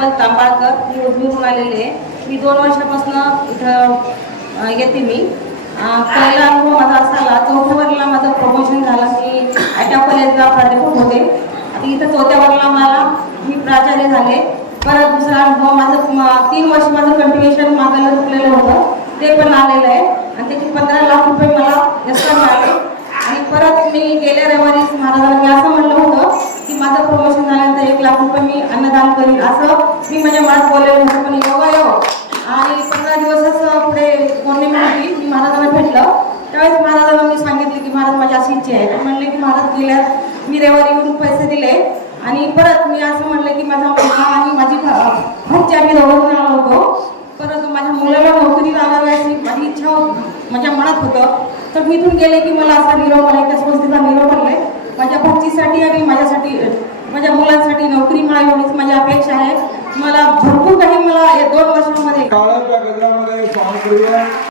कोमल तांबाळकर, मी उजवीहून आलेले आहे. मी 2 वर्षापासून इथं येते. मी पहिला अनुभव माझा असाला 4थ्या वर्गाला माझं प्रमोशन झालं. मी आयटा कॉलेजला प्राध्यापक होते. आता इथं 4थ्या वर्गाला मी प्राचार्य झाले. परत दुसरा अनुभव माझं 3 वर्ष माझं कंटिन्युएशन मागायला चुकलेलं होतं, ते पण आलेलं आहे आणि त्याचे 15 लाख रुपये मला एक्स्ट्रा मिळाले. आणि परत मी गेल्या रविवारी महाराजांना मी असं म्हणलं होतं की माझं प्रमोशन झाल्यानंतर 1 लाख रुपये मी अन्नदान करीन, असं मी माझ्या मनात बोललेलं होतं. पण योगायोग आणि 15 दिवसाच पुढे पौर्णिमा होती. मी महाराजांना भेटलं, त्यावेळेस महाराजांना मी सांगितले की महाराज माझी अशी इच्छा आहे. तर म्हणले की महाराज गेल्या मी रविवारी येऊन पैसे दिले आणि परत मी असं म्हणलं की माझा मुलगा आणि माझी भाची आम्ही दोघं आलो होतो. परत माझ्या मुलाला नोकरी लागावी अशी माझी इच्छा माझ्या मनात होतं. तर मी इथून गेले की मला असा निरोप आला, त्या संस्थेचा निरोप आलाय. माझ्या भाचीसाठी आणि माझ्यासाठी माझ्या मुलांसाठी नोकरी मिळावी एवढीच माझी अपेक्षा आहे. मला भरपूर काही मला 2 वर्षामध्ये काळाच्या गजरामध्ये स्वामी